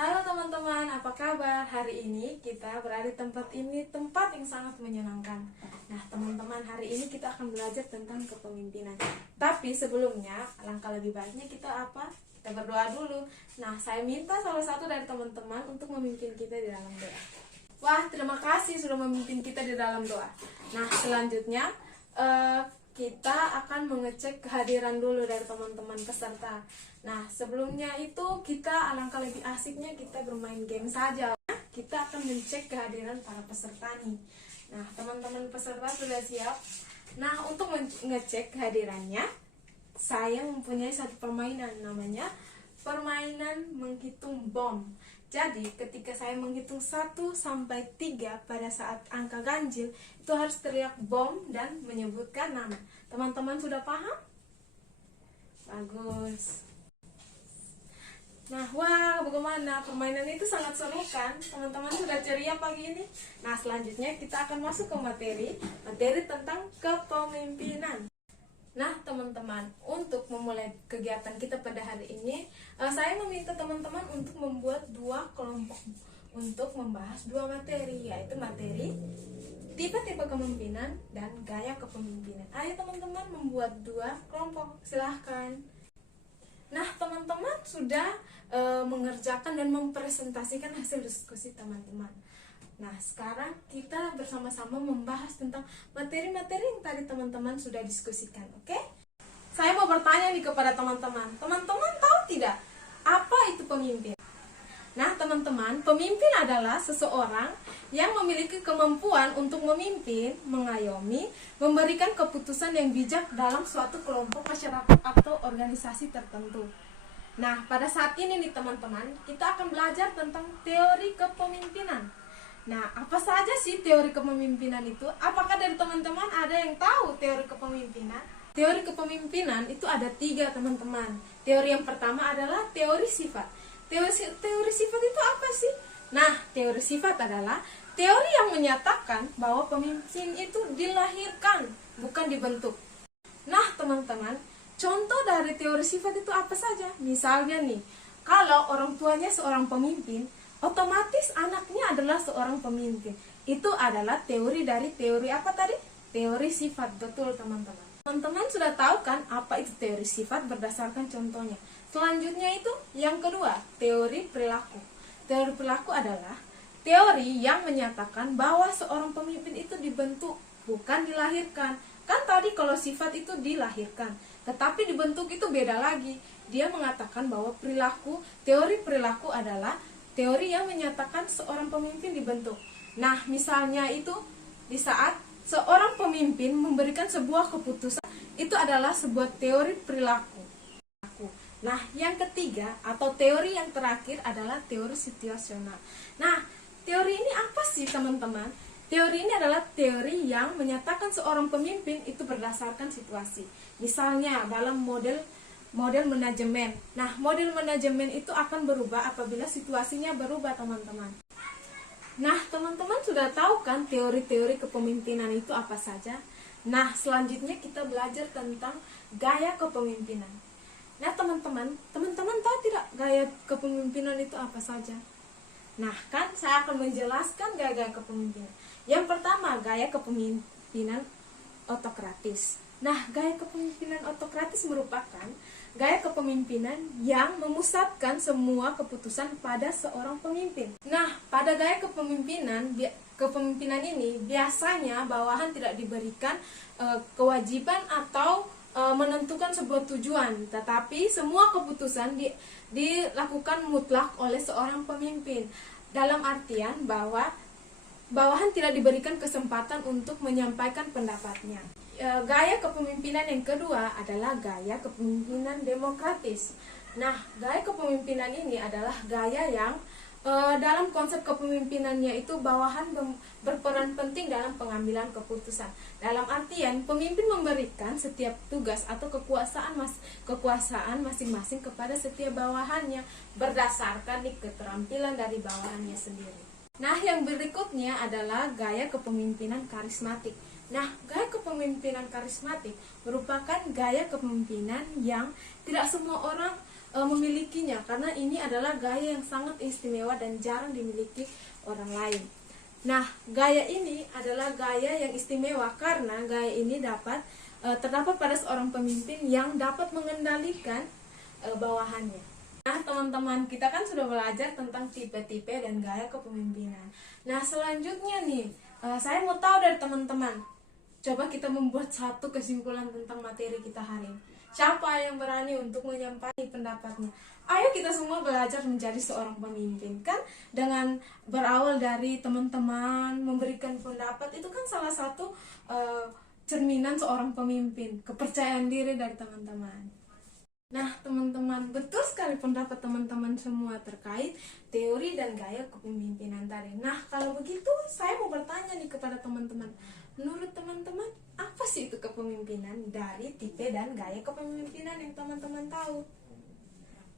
Halo teman-teman, apa kabar? Hari ini kita berada di tempat ini, tempat yang sangat menyenangkan. Nah teman-teman, hari ini kita akan belajar tentang kepemimpinan. Tapi sebelumnya, alangkah lebih baiknya kita apa? Kita berdoa dulu. Nah, saya minta salah satu dari teman-teman untuk memimpin kita di dalam doa. Wah, terima kasih sudah memimpin kita di dalam doa. Nah, selanjutnya kita akan mengecek kehadiran dulu dari teman-teman peserta. Nah, sebelumnya itu kita alangkah lebih asiknya kita bermain game saja. Kita akan mencek kehadiran para peserta nih. Nah, teman-teman peserta sudah siap? Nah, untuk mengecek kehadirannya, saya mempunyai satu permainan namanya permainan menghitung bom. Jadi, ketika saya menghitung 1 sampai 3 pada saat angka ganjil, itu harus teriak bom dan menyebutkan nama. Teman-teman sudah paham? Bagus. Nah, wah, bagaimana? Permainan itu sangat seru kan? Teman-teman sudah ceria pagi ini? Nah, selanjutnya kita akan masuk ke materi tentang kepemimpinan. Nah, teman-teman, untuk memulai kegiatan kita pada hari ini, saya meminta teman-teman untuk membuat 2 kelompok untuk membahas 2 materi, yaitu materi tipe-tipe kepemimpinan dan gaya kepemimpinan. Ayo teman-teman membuat 2 kelompok, silahkan. Nah, teman-teman sudah mengerjakan dan mempresentasikan hasil diskusi teman-teman. Nah, sekarang kita bersama-sama membahas tentang materi-materi yang tadi teman-teman sudah diskusikan, oke? Saya mau bertanya nih kepada teman-teman. Teman-teman tahu tidak apa itu pemimpin? Nah, teman-teman, pemimpin adalah seseorang yang memiliki kemampuan untuk memimpin, mengayomi, memberikan keputusan yang bijak dalam suatu kelompok masyarakat atau organisasi tertentu. Nah, pada saat ini nih teman-teman, kita akan belajar tentang teori kepemimpinan. Nah, apa saja sih teori kepemimpinan itu? Apakah dari teman-teman ada yang tahu teori kepemimpinan? Teori kepemimpinan itu ada 3 teman-teman. Teori yang pertama adalah teori sifat. Teori sifat itu apa sih? Nah, teori sifat adalah teori yang menyatakan bahwa pemimpin itu dilahirkan, bukan dibentuk. Nah, teman-teman, contoh dari teori sifat itu apa saja? Misalnya nih, kalau orang tuanya seorang pemimpin, otomatis anaknya adalah seorang pemimpin. Itu adalah teori dari teori apa tadi? Teori sifat, betul teman-teman. Teman-teman sudah tahu kan apa itu teori sifat berdasarkan contohnya. Selanjutnya itu yang kedua, teori perilaku. Teori perilaku adalah teori yang menyatakan bahwa seorang pemimpin itu dibentuk, bukan dilahirkan. Kan tadi kalau sifat itu dilahirkan, tetapi dibentuk itu beda lagi. Dia mengatakan bahwa teori perilaku adalah teori yang menyatakan seorang pemimpin dibentuk. Nah, misalnya itu di saat seorang pemimpin memberikan sebuah keputusan, itu adalah sebuah teori perilaku. Nah, yang ketiga atau teori yang terakhir adalah teori situasional. Nah, teori ini apa sih teman-teman? Teori ini adalah teori yang menyatakan seorang pemimpin itu berdasarkan situasi. Misalnya dalam model manajemen. Nah, model manajemen itu akan berubah apabila situasinya berubah, teman-teman. Nah, teman-teman sudah tahu kan teori-teori kepemimpinan itu apa saja? Nah, selanjutnya kita belajar tentang gaya kepemimpinan. Nah, teman-teman tahu tidak gaya kepemimpinan itu apa saja? Nah, kan saya akan menjelaskan gaya kepemimpinan. Yang pertama, gaya kepemimpinan otokratis. Nah, gaya kepemimpinan otokratis merupakan gaya kepemimpinan yang memusatkan semua keputusan pada seorang pemimpin. Nah, pada gaya kepemimpinan ini biasanya bawahan tidak diberikan kewajiban atau menentukan sebuah tujuan, tetapi semua keputusan dilakukan mutlak oleh seorang pemimpin. Dalam artian bahwa bawahan tidak diberikan kesempatan untuk menyampaikan pendapatnya. Gaya kepemimpinan yang kedua adalah gaya kepemimpinan demokratis. Nah, gaya kepemimpinan ini adalah gaya yang dalam konsep kepemimpinannya itu bawahan berperan penting dalam pengambilan keputusan. Dalam artian pemimpin memberikan setiap tugas atau kekuasaan masing-masing kepada setiap bawahannya berdasarkan keterampilan dari bawahannya sendiri. Nah, yang berikutnya adalah gaya kepemimpinan karismatik. Nah, gaya kepemimpinan karismatik merupakan gaya kepemimpinan yang tidak semua orang memilikinya, karena ini adalah gaya yang sangat istimewa dan jarang dimiliki orang lain. Nah, gaya ini adalah gaya yang istimewa karena gaya ini terdapat pada seorang pemimpin yang dapat mengendalikan bawahannya. Nah, teman-teman, kita kan sudah belajar tentang tipe-tipe dan gaya kepemimpinan. Nah, selanjutnya nih, saya mau tahu dari teman-teman. Coba kita membuat satu kesimpulan tentang materi kita hari ini. Siapa yang berani untuk menyampaikan pendapatnya? Ayo kita semua belajar menjadi seorang pemimpin. Kan dengan berawal dari teman-teman memberikan pendapat, itu kan salah satu cerminan seorang pemimpin, kepercayaan diri dari teman-teman. Nah, teman-teman, betul sekali pendapat teman-teman semua terkait teori dan gaya kepemimpinan tadi. Nah, kalau begitu saya mau bertanya nih kepada teman-teman. Menurut teman-teman, apa sih itu kepemimpinan dari tipe dan gaya kepemimpinan yang teman-teman tahu?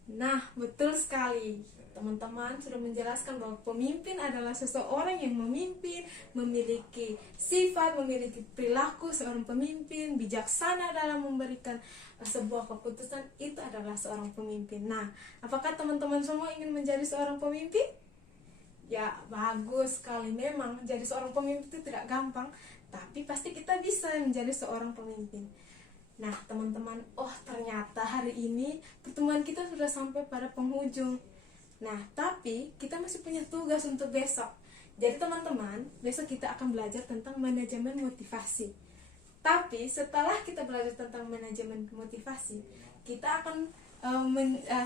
Nah, betul sekali. Teman-teman sudah menjelaskan bahwa pemimpin adalah seseorang yang memimpin, memiliki sifat, memiliki perilaku seorang pemimpin, bijaksana dalam memberikan sebuah keputusan, itu adalah seorang pemimpin. Nah, apakah teman-teman semua ingin menjadi seorang pemimpin? Ya, bagus sekali. Memang menjadi seorang pemimpin itu tidak gampang, tapi pasti kita bisa menjadi seorang pemimpin. Nah, teman-teman, ternyata hari ini pertemuan kita sudah sampai pada penghujung. Nah, tapi kita masih punya tugas untuk besok. Jadi teman-teman, besok kita akan belajar tentang manajemen motivasi. Tapi setelah kita belajar tentang manajemen motivasi, kita akan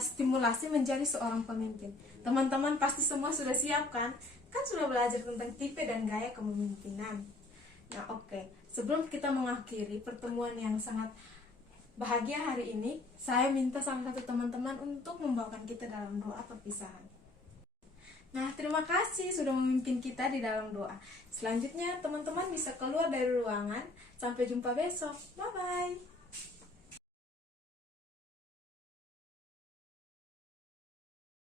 stimulasi menjadi seorang pemimpin. Teman-teman pasti semua sudah siap kan? Kan sudah belajar tentang tipe dan gaya kepemimpinan. Nah, oke. Sebelum kita mengakhiri pertemuan yang sangat bahagia hari ini, saya minta salah satu teman-teman untuk membawakan kita dalam doa perpisahan. Nah, terima kasih sudah memimpin kita di dalam doa. Selanjutnya, teman-teman bisa keluar dari ruangan. Sampai jumpa besok. Bye-bye.